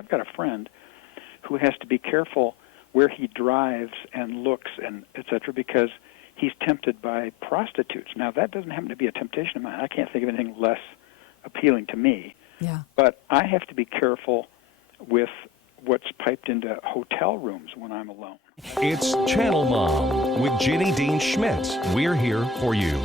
I've got a friend who has to be careful where he drives and looks and et cetera because he's tempted by prostitutes. Now, that doesn't happen to be a temptation of mine. I can't think of anything less appealing to me. Yeah. But I have to be careful with what's piped into hotel rooms when I'm alone. It's Channel Mom with Jenny Dean Schmidt. We're here for you.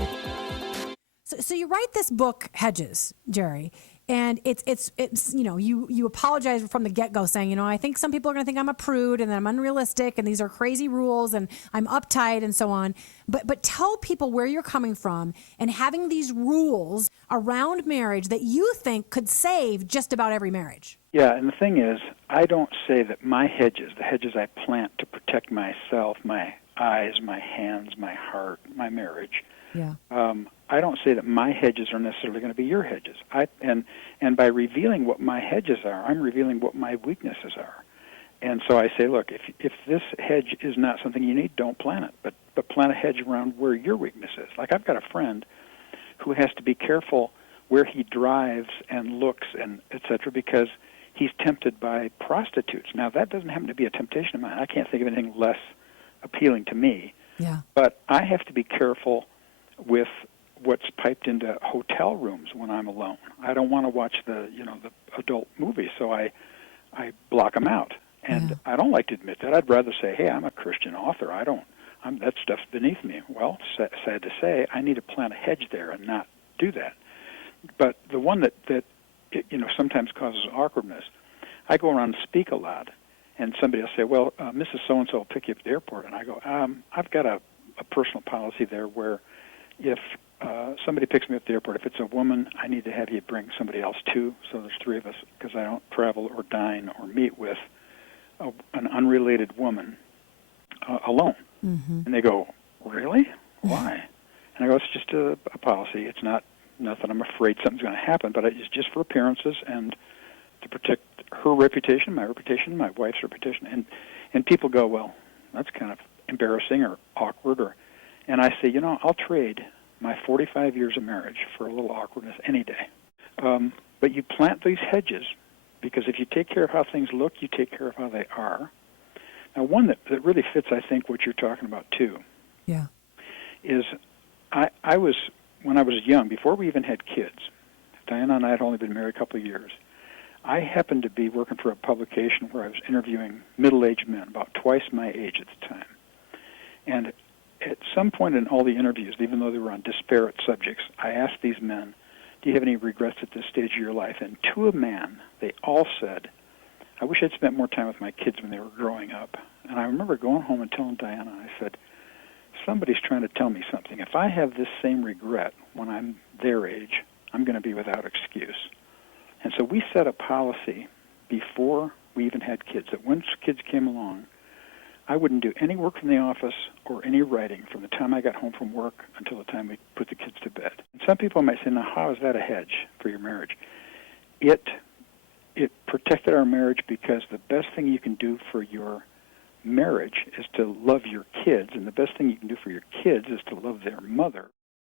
So you write this book, Hedges, Jerry, and it's you apologize from the get-go saying, I think some people are going to think I'm a prude and that I'm unrealistic and these are crazy rules and I'm uptight and so on. But tell people where you're coming from and having these rules around marriage that you think could save just about every marriage. Yeah, and the thing is, I don't say that my hedges, the hedges I plant to protect myself, my eyes, my hands, my heart, my marriage, yeah. I don't say that my hedges are necessarily going to be your hedges. And by revealing what my hedges are, I'm revealing what my weaknesses are. And so I say, look, if this hedge is not something you need, don't plant it, but plant a hedge around where your weakness is. Like I've got a friend who has to be careful where he drives and looks and et cetera because he's tempted by prostitutes. Now, that doesn't happen to be a temptation of mine. I can't think of anything less appealing to me. Yeah. But I have to be careful with what's piped into hotel rooms when I'm alone. I don't want to watch the adult movies, so I block them out. And I don't like to admit that. I'd rather say, hey, I'm a Christian author. That stuff's beneath me. Well, sad to say, I need to plant a hedge there and not do that. But the one that sometimes causes awkwardness, I go around and speak a lot, and somebody will say, well, Mrs. So-and-so will pick you up at the airport. And I go, I've got a personal policy there where if somebody picks me up at the airport, if it's a woman, I need to have you bring somebody else too, so there's three of us, because I don't travel or dine or meet with an unrelated woman alone. Mm-hmm. And they go, really? Why? And I go, it's just a policy. It's not that I'm afraid something's going to happen, but it's just for appearances and to protect her reputation, my wife's reputation. And people go, well, that's kind of embarrassing or awkward. And I say, I'll trade my 45 years of marriage for a little awkwardness any day. But you plant these hedges because if you take care of how things look, you take care of how they are. Now, one that really fits, I think, what you're talking about, too, is I was, when I was young, before we even had kids, Diana and I had only been married a couple of years, I happened to be working for a publication where I was interviewing middle-aged men, about twice my age at the time. And at some point in all the interviews, even though they were on disparate subjects, I asked these men, do you have any regrets at this stage of your life? And to a man, they all said, I wish I'd spent more time with my kids when they were growing up. And I remember going home and telling Diana, I said, somebody's trying to tell me something. If I have this same regret when I'm their age, I'm going to be without excuse. And so we set a policy before we even had kids that once kids came along, I wouldn't do any work from the office or any writing from the time I got home from work until the time we put the kids to bed. And some people might say, now, how is that a hedge for your marriage? It protected our marriage because the best thing you can do for your marriage is to love your kids, and the best thing you can do for your kids is to love their mother.